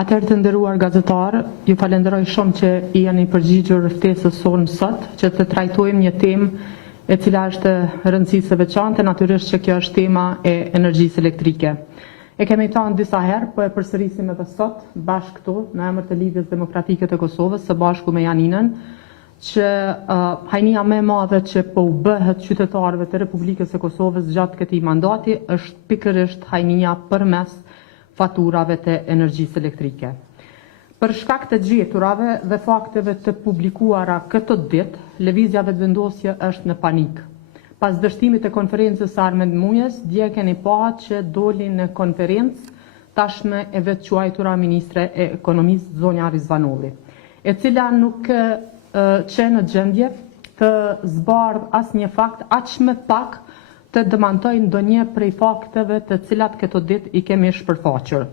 Atëherë të nderuar gazetar, ju falenderoj shumë që i jeni përgjigjur ftesës sonë sot, që të trajtojmë një temë e cila është rëndësisë së veçantë, natyrisht që kjo është tema e energjisë elektrike. E kemi thënë disa herë, po e përsërisim edhe sot, bashkë këtu, në emër të Lidhjes Demokratike të Kosovës, së bashku me Janinën, që hajnia më e madhe që po u bëhet qytetarëve të Republikës së Kosovës gjatë këtij mandati është pikërisht hajnia përmes faturave të energjisë elektrike. Për shkak të gjeturave dhe fakteve të publikuara këtë ditë, lëvizja vetëvendosje është në panik. Pas dështimit të konferencës së Armend Mujës, dje keni pa që doli në konferencë tashme e vetëquajtura ministre e ekonomisë Zonja Rizvanolli, e cila nuk që në gjendje të zbardh asnjë fakt, aq më pak të demantojnë ndonjë prej fakteve të cilat këto ditë i kemi shpërfaqur.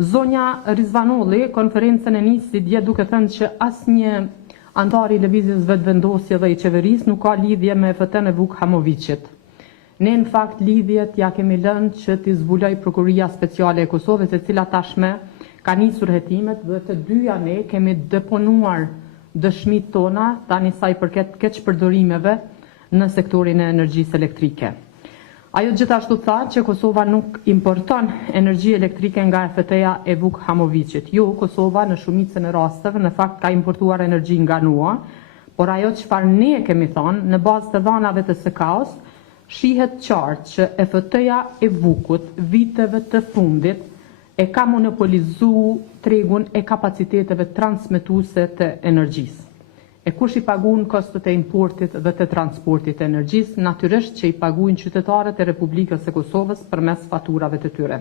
Zonja Rizvanolli konferencën e nisi dje duke thënë që asnjë antar i lëvizjes vetëvendosje dhe i qeverisë nuk ka lidhje me FT-n e Vuk Hamovicit. Ne në fakt lidhjet ja kemi lënë që t'i zbuloj Prokuria Speciale e Kosovës, e cila tashme ka nisur hetimet dhe të dyja ne kemi deponuar dëshmit tona tani sa i përket keqpërdorimeve në sektorin e energjisë elektrike. Ajo gjithashtu tha që Kosova nuk importon energji elektrike nga FT-ja e Vuk Hamovicit. Jo, Kosova në shumicën e rasteve në fakt ka importuar energji nga NUA, por ajo çfarë ne kemi thënë në bazë të dhanave të SKA-s, shihet qartë që FT-ja e Vukut viteve të fundit e ka monopolizuar tregun e kapaciteteve transmetuese të energjisë. E kush i paguajnë kostot e importit dhe të transportit të energjisë, natyrisht që i paguajnë qytetarët e Republikës së Kosovës përmes faturave të tyre.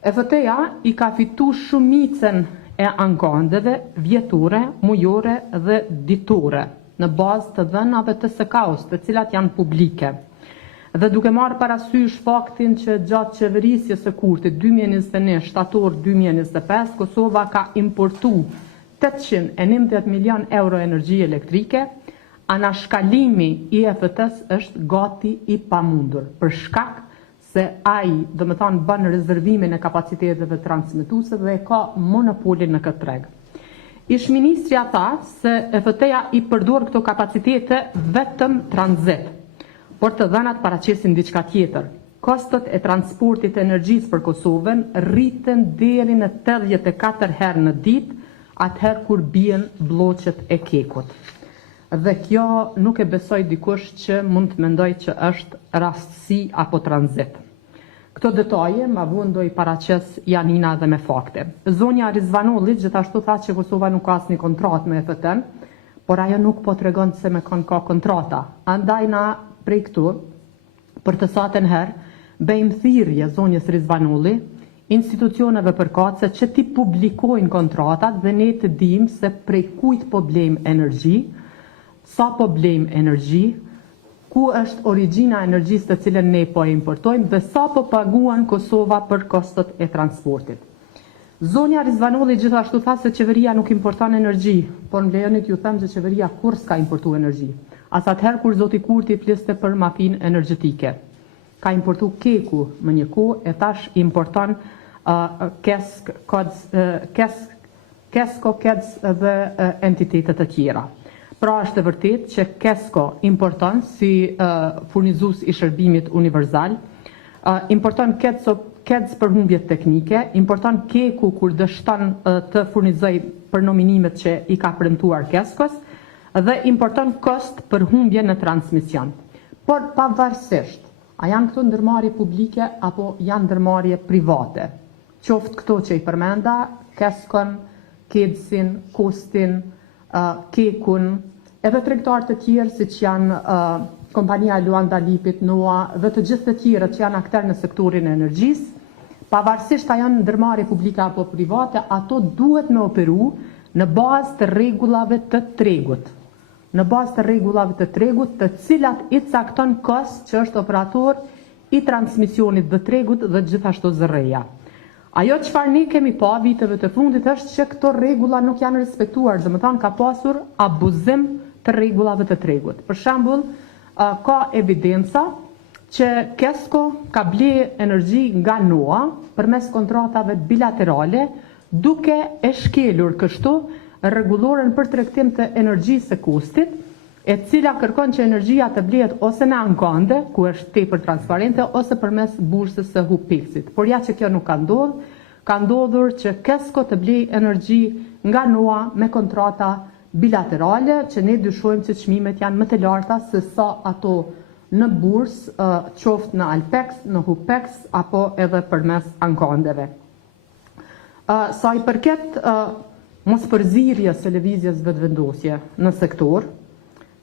FT-ja i ka fituar shumicën e ankondeve vjetore, mujore dhe ditore në bazë të dhënave të SKA-s, të cilat janë publike. Dhe duke marrë parasysh faktin që gjatë qeverisjes së Kurtit 2021 shtator 2025, Kosova ka importuar 819 milion euro energji elektrike, anashkalimi i FT-s është gati i pamundur, për shkak se ai, do të thonë, bën rezervimin e kapaciteteve transmetuese dhe ka monopolin në këtë treg. Ish-ministria tha se FT-ja i përdor këto kapacitete vetëm tranzit, por të dhënat paraqesin diçka tjetër. Kostot e transportit të energjisë për Kosovën rriten deri në 84 herë në ditë, atëherë kur bien bloqet e kekut. Dhe kjo nuk e besoj dikush që mund të mendoj që është rastësi apo tranzit. Këto detaje ma vuandoj paraqes Janina dhe me fakte. Zonja Rizvanolli gjithashtu tha që Kosova nuk ka asnjë kontratë me FT-n, por ajo nuk po tregon se me kon ka kontrata. Andaj na prej këtu, për të satën herë, bëjmë thirrje zonjës Rizvanolli, institucioneve përkatëse që ti publikojnë kontratat dhe ne të dim se prej kujt po blejmë energji, sa po blejmë energji, ku është origjina e energjisë të cilën ne po e importojmë dhe sa po paguan Kosova për kostot e transportit. Zonja Rizvanolli gjithashtu tha se qeveria nuk importon energji, por më lejoni t'ju them që qeveria kur s'ka importuar energji. As atëherë kur zoti Kurti fliste për mafinë energjetike. Ka importu keku më një kohë, e tash importon Kesko, KEDS dhe entitetet të tjera. Pra është e vërtet që Kesko importon si furnizues i shërbimit universal, importon KEDS për humbjet teknike, importon keku kur dështon të furnizoj për nominimet që i ka premtuar Keskos, dhe importon kost për humbje në transmision. Por pavarësisht, a janë këto ndërmarrje publike apo janë ndërmarrje private? Qoftë këto që i përmenda, Keskon, KEDSin, Kostin, Kekun, edhe tregtarë të tjerë si që janë kompania Luanda Lipit, NOA dhe të gjithë të tjerë që janë akter në sektorin e energjisë, pavarësisht a janë ndërmarrje publike apo private, ato duhet me operu në bazë të rregullave të tregut. Në bazë të rregullave të tregut, të cilat i cakton KOS, që është operator i transmisionit dhe tregut dhe gjithashtu zërreja. Ajo çfarë ne kemi pa viteve të fundit është që këto rregulla nuk janë respektuar, dhe më thonë ka pasur abuzim të rregullave të tregut. Për shembull, ka evidenca që Kesko ka ble energji nga NOA përmes kontratave bilaterale duke e shkelur kështu rregulloren për tregtim të energjisë së kustit, e cila kërkon që energjia të blihet ose në ankande, ku është tepër transparente, ose përmes bursës së HUPEX-it. Por ja që kjo nuk ka ndodhur që KESCO të blej energji nga NOA me kontrata bilaterale, që ne dyshojmë që çmimet janë më të larta se sa ato në bursë, qoftë në Alpex, në HUPEX, apo edhe përmes ankandeve. Sa i përket mospërzirjes së lëvizjes vetëvendosje në sektor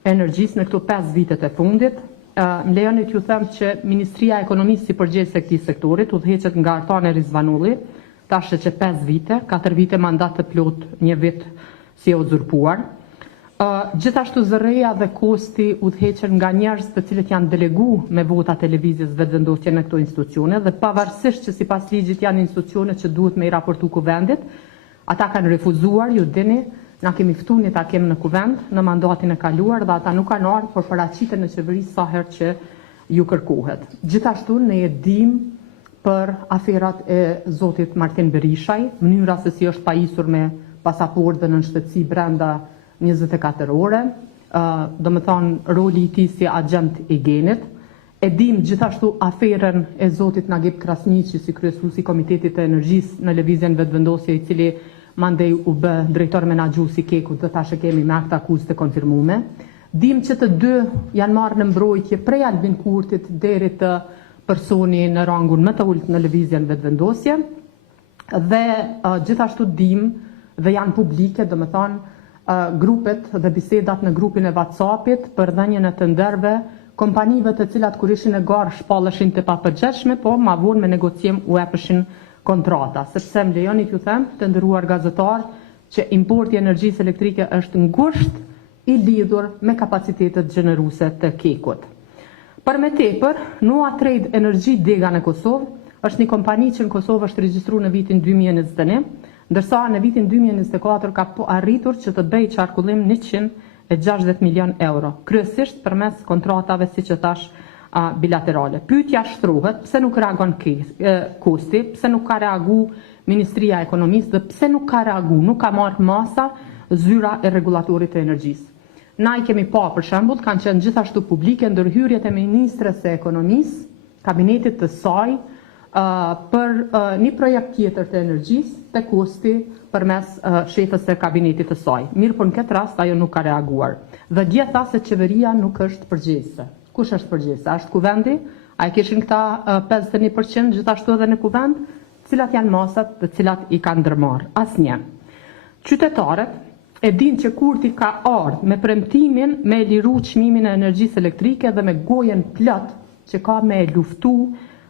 energjisë në këto 5 vitet e fundit, më lejoni t'ju them që Ministria e Ekonomisë si përgjegjëse e këtij sektorit udhëheqet nga Artane Rizvanulli, tash që 5 vite, 4 vite mandat të plot, 1 vit si e uzurpuar. Gjithashtu zërreja dhe kosti udhëheqen nga njerëz të cilët janë delegu me vota të lëvizjes vetëvendosje në këto institucione dhe pavarësisht që sipas ligjit janë institucione që duhet me i raportu kuvendit, ata kanë refuzuar, ju dini, na kemi ftuar një takim në kuvend në mandatin e kaluar dhe ata nuk kanë ardhur, por paraqiten në qeveri sa herë që ju kërkohet. Gjithashtu ne e dim për aferat e zotit Martin Berishaj, mënyra se si është pajisur me pasaportë në shtetësi brenda 24 ore, do më thonë roli i tij si agent i genit. E dim gjithashtu aferën e zotit Nagib Krasniqi si kryesuesi i Komitetit të Energjisë në lëvizjen vetëvendosje, i cili mandej u bë drejtor menaxhues i Kekut dhe tash e kemi me akt akuzë të konfirmuar. Dim që të dy janë marrë në mbrojtje prej Albin Kurtit deri të personi në rangun më të ulët në lëvizjen vetëvendosje dhe gjithashtu dim dhe janë publike, do më thonë grupet dhe bisedat në grupin e WhatsAppit për dhënien e të nderve kompanive të cilat kur ishin e garë shpalleshin të papërgjeshme, po ma vonë me negocim u epeshin kontrata, sepse më lejoni t'ju them, të nderuar gazetar, që importi i energjisë elektrike është ngushtë i lidhur me kapacitetet gjeneruese të Kekut. Për me tepër, NOA Trade Energy Dega në Kosovë është një kompani që në Kosovë është regjistruar në vitin 2021, ndërsa në vitin 2024 ka arritur që të bëjë qarkullim 160 milion euro, kryesisht përmes kontratave siç e thash bilaterale. Pyetja shtrohet, pse nuk reagon kosti, pse nuk ka reagu Ministria e Ekonomisë dhe pse nuk ka reagu, nuk ka marrë masa zyra e rregullatorit të energjisë. Na i kemi pa, për shembull, kanë qenë gjithashtu publike ndërhyrjet e Ministres së Ekonomisë, kabinetit të saj, për një projekt tjetër të energjisë të kosti përmes shefës së kabinetit të saj. Mirë, por në këtë rast ajo nuk ka reaguar. Dhe dje tha se qeveria nuk është përgjegjëse. Kush është përgjegjëse? Është kuvendi? A i kishin këta 51% gjithashtu edhe në kuvend? Cilat janë masat të cilat i kanë ndërmarrë? Asnjë. Qytetarët e dinë që Kurti ka ardhur me premtimin me liru çmimin e energjisë elektrike dhe me gojen plot që ka me luftu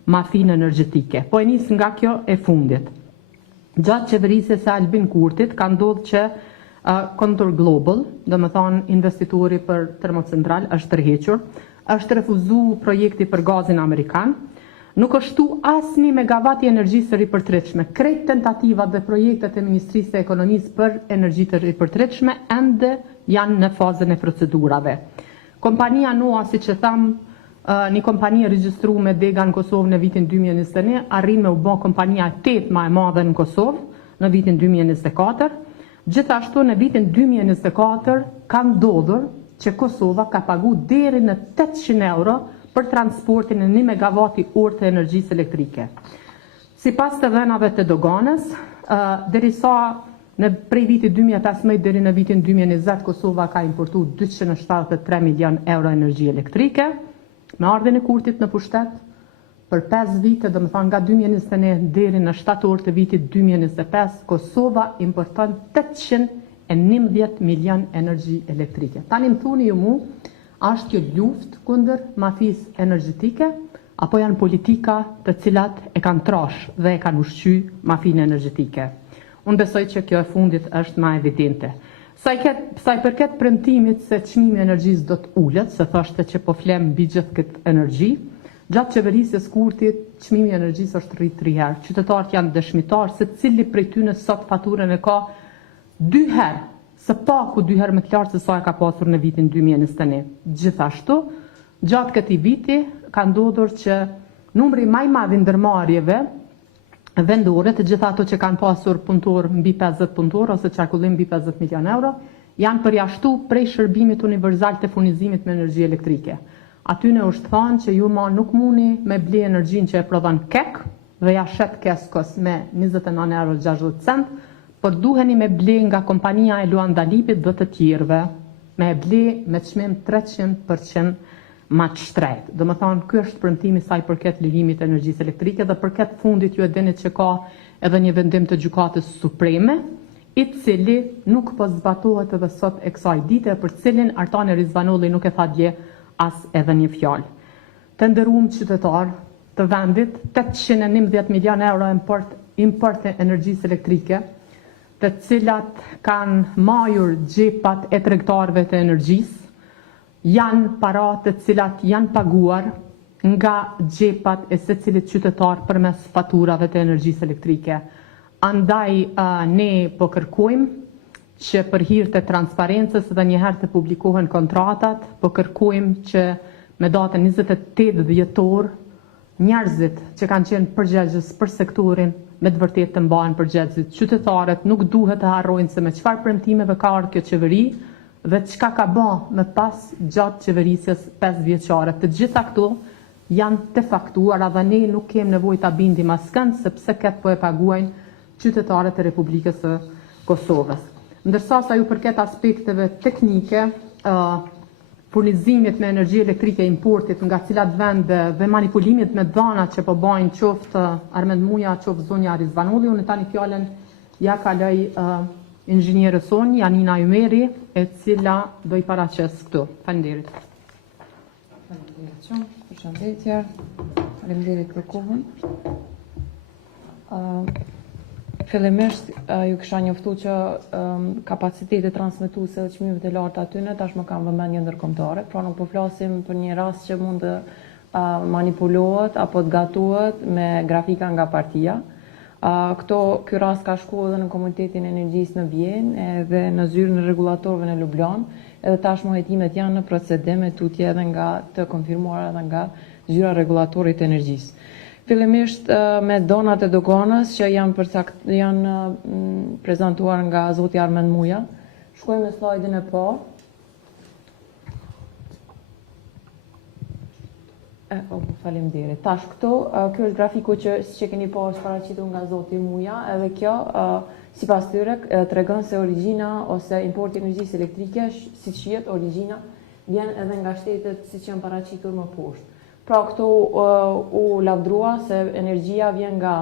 mafinë energjetike. Po e nis nga kjo e fundit. Gjatë qeverisjes së Albin Kurtit ka ndodhur që Contour Global, do më thonë investitori për termocentral, është tërhequr, është refuzu projekti për gazin amerikan, nuk është shtu asnjë megavat i energjisë së ripërtritshme. Krejt tentativat dhe projektet e Ministrisë së Ekonomisë për energji të ripërtritshme ende janë në fazën e procedurave. Kompania NOA, siç e tham, një kompani e regjistruar me Dega në Kosovë në vitin 2021, arrin me u bë kompania e 8 më e madhe në Kosovë në vitin 2024. Gjithashtu në vitin 2024 ka ndodhur që Kosova ka pagu deri në 800 euro për transportin e 1 megavati orë të energjisë elektrike. Sipas të dhënave të doganës, derisa në prej vitit 2015 deri në vitin 2020 Kosova ka importuar 273 milion euro energji elektrike, me ardhen e Kurtit në pushtet, për 5 vite, do më thonë nga 2021 deri në shtator të vitit 2025, Kosova importon 811 milion energji elektrike. Tani më thuni ju mu, është kjo luftë kundër mafisë energjetike, apo janë politika të cilat e kanë trash dhe e kanë ushqy mafinë energjetike. Unë besoj që kjo e fundit është ma evidente. Sa i përket premtimit se çmimi i energjisë do të ulet, se thoshte që po flem mbi gjithë këtë energji, gjatë qeverisjes Kurtit, çmimi i energjisë është rrit 3 herë. Qytetarët janë dëshmitar se cili prej tyre sot faturën e ka 2 herë, së paku 2 herë më të lartë se sa e ka pasur në vitin 2021. Gjithashtu, gjatë këtij viti ka ndodhur që numri më i madh i ndërmarrjeve vendore, të gjitha ato që kanë pasur punëtor mbi 50 punëtor ose qarkullim mbi 50 milion euro, janë përjashtu prej shërbimit universal të furnizimit me energji elektrike. Aty në është thënë që ju ma nuk muni me ble energjin që e prodhon KEK dhe ja shet Keskos me 29,60 euro, por duheni me ble nga kompania e Luanda Lipit dhe të tjerëve, me ble me çmim 300% ma të shtrejt. Do më thonë, kjo është premtimi sa i përket lirimit energjisë elektrike dhe përket fundit ju e dinit që ka edhe një vendim të gjykatës supreme, i cili nuk po zbatohet edhe sot e kësaj dite, për cilin Artane Rizvanolli nuk e tha dje as edhe një fjalë. Të nderuar qytetar të vendit, 811 milion euro import e energjisë elektrike, të cilat kanë majur gjepat e tregtarëve të energjisë, janë para të cilat janë paguar nga gjepat e secilit qytetar përmes faturave të energjisë elektrike. Andaj ne po kërkojmë që për hir të transparencës dhe njëherë të publikohen kontratat, po kërkojmë që me datën 28 dhjetor njerëzit që kanë qenë përgjegjës për sektorin me të vërtet të mbahen përgjegjës. Qytetarët nuk duhet të harrojnë se me çfarë premtimeve ka ardhur kjo qeveri dhe çka ka bën më pas gjatë qeverisjes 5 vjeçare. Të gjitha këto janë të faktuara dhe ne nuk kemi nevojë ta bindim askënd sepse këtë po e paguajnë qytetarët e Republikës së Kosovës. Ndërsa sa ju përket aspekteve teknike, furnizimit me energji elektrike importit nga cilat vende dhe manipulimit me dhana që po bajnë qoftë Armend Muja, qoftë zonja Rizvanolli, unë tani fjalën ja kaloj inxhinierës sonë Janina Ymeri, e cila do i paraqes këtu. Faleminderit. Faleminderit shumë, përshëndetje. Faleminderit për kohën. Fillimisht ju kisha njoftu që kapacitetet transmetuese dhe çmimet e larta aty në tashmë kanë vëmendje ndërkombëtare, pra nuk po flasim për një rast që mund të manipulohet apo të gatuhet me grafika nga partia. Ky rast ka shkuar edhe në Komunitetin e Energjisë në Vjenë edhe në zyrën e rregullatorëve në Ljubljanë, edhe tashmë hetimet janë në procedim e tutje edhe nga të konfirmuara edhe nga zyra rregullatorit të energjisë. Fillimisht me donat e doganës që janë prezantuar nga zoti Armend Muja. Shkojmë në slajdin e parë. Faleminderit. Tash këto, kjo është grafiku që siç e keni parë paraqitur nga zoti Muja, edhe kjo sipas tyre tregon se origjina ose importi i energjisë elektrike, siç shihet origjina, vjen edhe nga shtetet siç janë paraqitur më poshtë. Pra këto u lavdrua se energjia vjen nga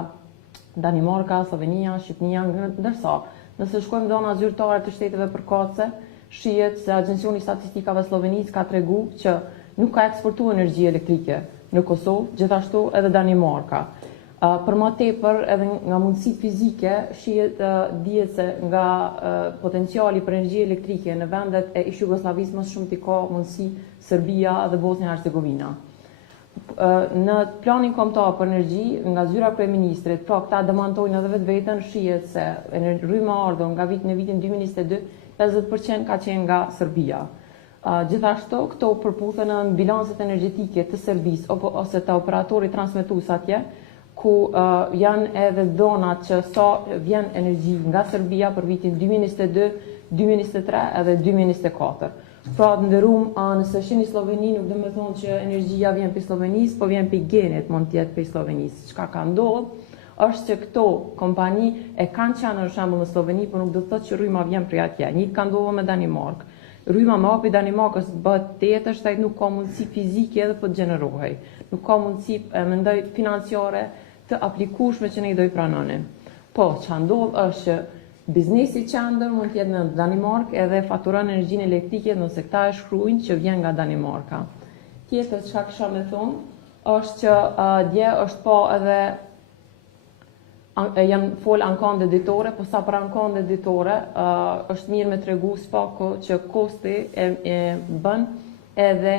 Danimarka, Slovenia, Shqipnia, ndërsa nëse shkojmë dhona zyrtare të shteteve përkatëse, shihet se Agjencioni i Statistikave Slovenisë ka treguar që nuk ka eksportuar energji elektrike në Kosovë, gjithashtu edhe Danimarka. Për më tepër edhe nga mundësitë fizike dihet se nga potenciali për energji elektrike në vendet e ish Jugosllavisë më shumë ka mundësi Serbia dhe Bosnia Hercegovina. Në planin kombëtar për energji nga zyra kryeministrit, pra këta demantojnë edhe vetveten, shihet se rryma ardhur nga në vitin 2022, 50% ka qenë nga Serbia. Gjithashtu këto përputhen në bilancet energjetike të Serbisë ose të operatorit transmetues atje, ku janë edhe dhonat që sa vjen energji nga Serbia për vitin 2022, 2023 edhe 2024. Pra të nderuam, nëse shihni Sloveni, nuk do të thonë që energjia vjen prej Slovenisë, po vjen prej genit, mund të jetë prej Slovenisë. Çka ka ndodhur është që këto kompani e kanë qenë në shembull në Sloveni, por nuk do të thotë që rryma vjen prej atje. Njëjtë ka ndodhur me Danimarkë. Rryma me hapi Danimarkës bëhet tetë, është ai nuk ka mundësi fizike edhe po të gjenerohej. Nuk ka mundësi mendoj financiare të aplikueshme që ne do i pranonim. Po, ç'a ndodh është që biznesi qendër mund të jetë në Danimarkë edhe faturon energjinë elektrike nëse këta e shkruajnë që vjen nga Danimarka. Tjetër çka kisha më thonë është që dje është po edhe janë fol ankan editore, po sa për ankan editore është mirë me tregu spako që kosti e bën edhe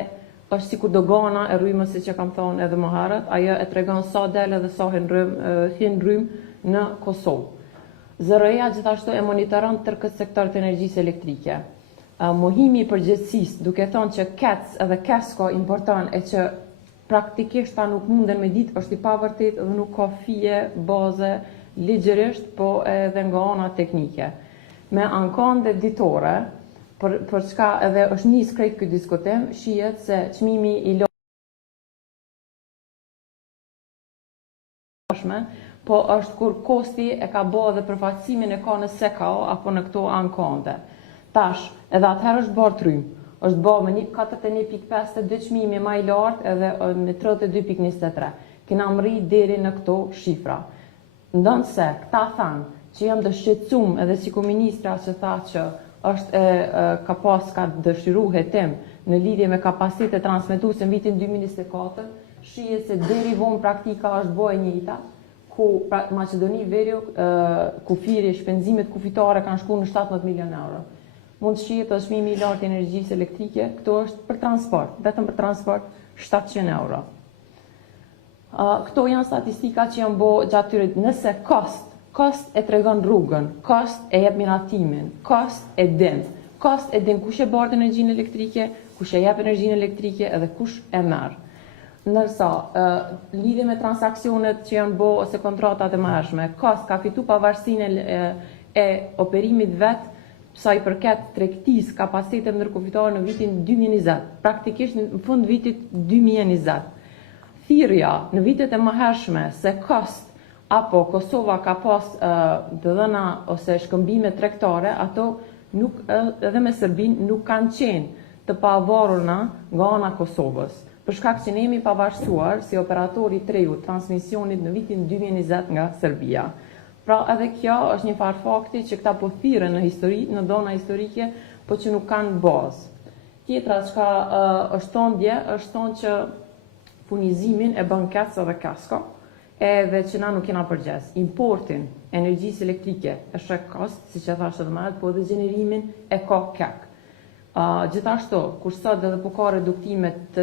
është sikur dogana e rrymës siç e kam thonë edhe më herët, ajo e tregon sa del edhe sa hin rrym në Kosovë. ZRE-ja gjithashtu e monitoron tërë këtë sektor të energjisë elektrike. Mohimi i përgjegjësisë, duke thënë që KEC edhe KESCO importon e që praktikisht ta nuk munden me ditë, është i pavërtet dhe nuk ka fije baze ligjërisht, po edhe nga ana teknike. Me ankande ditore, për çka edhe është nis krejt ky diskutim, shihet se çmimi i lashme, po është kur kosti e ka bë edhe përfaqësimin e ka në SKO apo në këto ankande. Tash, edhe atëherë është bërë trym. Është bërë me 41.52 çmimi më i lartë edhe me 32.23. Kena mri deri në këto shifra. Ndonse këta thanë që jam të shqetësuar edhe si ministra që tha që është ka dëshiru hetim në lidhje me kapacitet transmetuese në vitin 2024, shihet se deri vonë praktika është bërë e njëjta, ku Maqedoni Veriu kufiri shpenzimet kufitare kanë shkuar në 17 milion euro. Mund të shihet është çmimi i lartë i energjisë elektrike, këto është për transport, vetëm për transport 700 euro. Këto janë statistika që janë bërë gjatë tyre, nëse cost e tregon rrugën, cost e jep miratimin, cost e din kush e bart energjinë elektrike, kush e jep energjinë elektrike edhe kush e merr. Ndërsa, lidhje me transaksionet që janë bërë ose kontratat e mëhershme, cost ka fitu pavarësinë e operimit vet, sa i përket tregtisë kapacitetet ndërkufitore në vitin 2020, praktikisht në fund vitit 2020. Thirrja në vitet e mëhershme se cost apo Kosova ka pas të dhëna ose shkëmbime tregtare, ato nuk edhe me Serbinë nuk kanë qenë të pavarura nga ana e Kosovës. Për shkak që ne jemi pavarësuar si operatori i tregut transmisionit në vitin 2020 nga Serbia. Pra edhe kjo është një farë fakti që këta po thirren në histori, në dhona historike, po që nuk kanë bazë. Tjetra çka është thonë dje, është thonë që furnizimin e bën Kec edhe Kasko, edhe që na nuk kena përgjes. Importin e energjisë elektrike e shek kost, siç e thashë edhe më herët, po edhe gjenerimin e ka Kek. Gjithashtu, kur sot edhe po ka reduktime të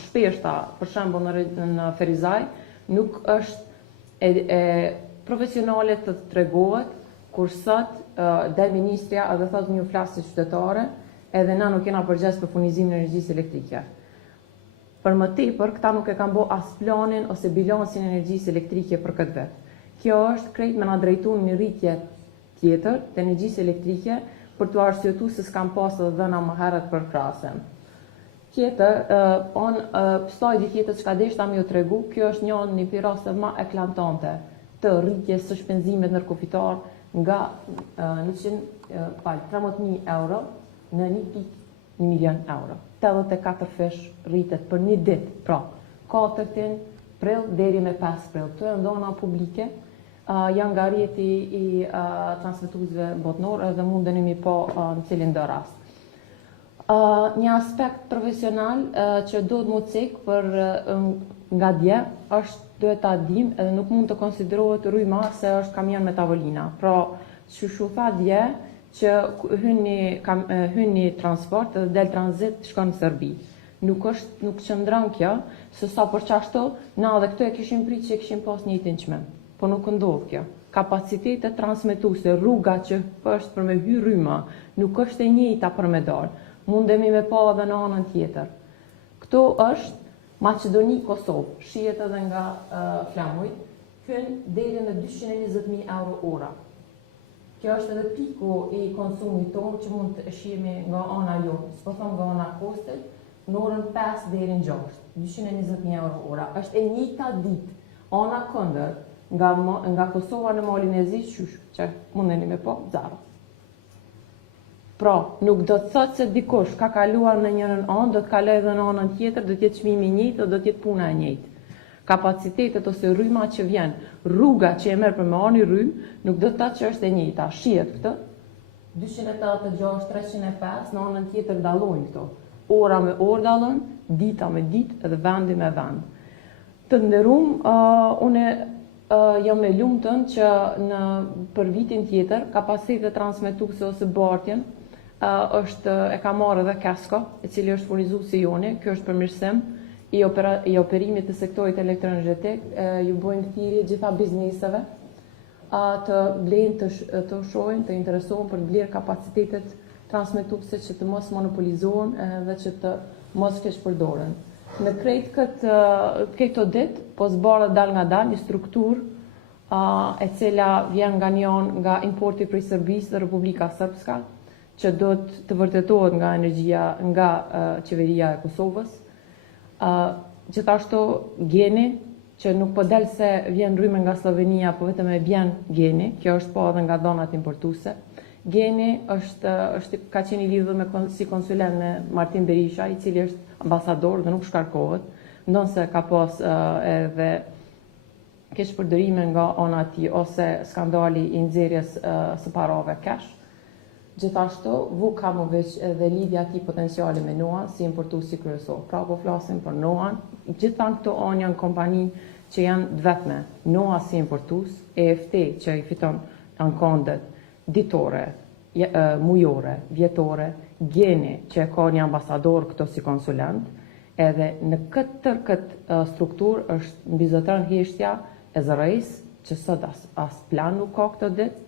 shpeshta, për shembull në Ferizaj, nuk është profesionale të tregohet, kur sot del ministria edhe thotë një flasje qytetare, edhe na nuk kena përgjes për furnizimin e energjisë elektrike. Për më tepër, këta nuk e kanë bërë as planin ose bilancin e energjisë elektrike për këtë vit. Kjo është krejt me na drejtuar një rritje tjetër të energjisë elektrike për të arsyetuar se s'kan pasur dhëna më herët për krahasim. Tjetër, slajdi tjetër çka deshta më ju tregu, kjo është një raste më eklatante të rritjes së shpenzimit ndërkufitar nga 13.000 euro në 1.1 milion euro. 84 fish rritet për një ditë, pra 4 prill deri me 5 prill. Këto janë dhona publike, janë nga rrjeti i transmetuesve botnor edhe mundeni po në cilin do rast. Një aspekt profesional që duhet mu cek për nga dje është duhet ta dim edhe nuk mund të konsiderohet rryma se është kamion me tavolina. Pra, shu tha dje që hyni transport edhe del tranzit shkon në Serbi. Nuk qëndron kjo, se sa për qashtu, na edhe këto e kishim prit që e kishim pas njëjtin çmim. Po nuk ndodh kjo. Kapacitetet transmetuese, rruga që është për me hy rryma, nuk është e njëjta për me dalë. Mundemi me pa edhe në anën tjetër. Këto është Maqedoni, Kosovë, shihet edhe nga flamujt, hyn deri në 220.000 euro ora. Kjo është edhe piku i konsumit tonë që mund të shihemi nga ana jote, s'po them nga ana kostit, në orën 5 deri në 6, 220.000 euro ora. Është e njëjta ditë, ana kundër, nga Kosova në malin e Zi, që mundeni me po, zero. Pra, nuk do të thotë se dikush ka kaluar në njërën anë, do të kaloj edhe në anën tjetër, do të jetë çmimi i njëjtë, do të jetë puna e njëjtë. Kapacitetet ose rryma që vjen, rruga që e merr për me anë rrym, nuk do të thotë që është e njëjta. Shihet këtë, 286, 305, në anën tjetër dallojnë këto. Ora me orë dallon, dita me ditë edhe vendi me vend. Të nderuam, unë jam e lumtur që për vitin tjetër kapacitetet transmetuese ose bartjen e ka marrë edhe Kasko, i cili është furnizuesi joni. Kjo është përmirësim i operimit të sektorit elektroenergjetik. Ju bojmë thirrje gjitha bizneseve të blejnë, të shohin, të interesohen për të blerë kapacitetet transmetuese që të mos monopolizohen dhe që të mos keq përdoren. Në krejt këto ditë, po zbarë dal nga dal një strukturë e cila vjen nga nga importi prej Serbisë dhe Republika Srpska, që do të vërtetohet nga energjia nga qeveria e Kosovës. Gjithashtu Gjeni, që nuk po del se vjen rrymë nga Slovenia, po vetëm e bjen Gjeni, kjo është po edhe nga dhonat importuese. Gjeni ka qenë i lidhur si konsulent me Martin Berisha, i cili është ambasador dhe nuk shkarkohet, ndonse ka pas edhe keqpërdorime nga ana e tij ose skandali i nxjerrjes së parave cash. Gjithashtu, Vukamović edhe lidhja e tij potenciale me Noan si importuesi kryesor. Pra po flasim për Noan, gjithanë këto anë janë kompani që janë të vetme. Noa si importues, EFT që i fiton ankondet ditore, mujore, vjetore, Gjeni që ka një ambasador këto si konsulent, edhe në këtë strukturë është mbizotron heshtja e zërejs, që sot as plan nuk ka këtë ditë,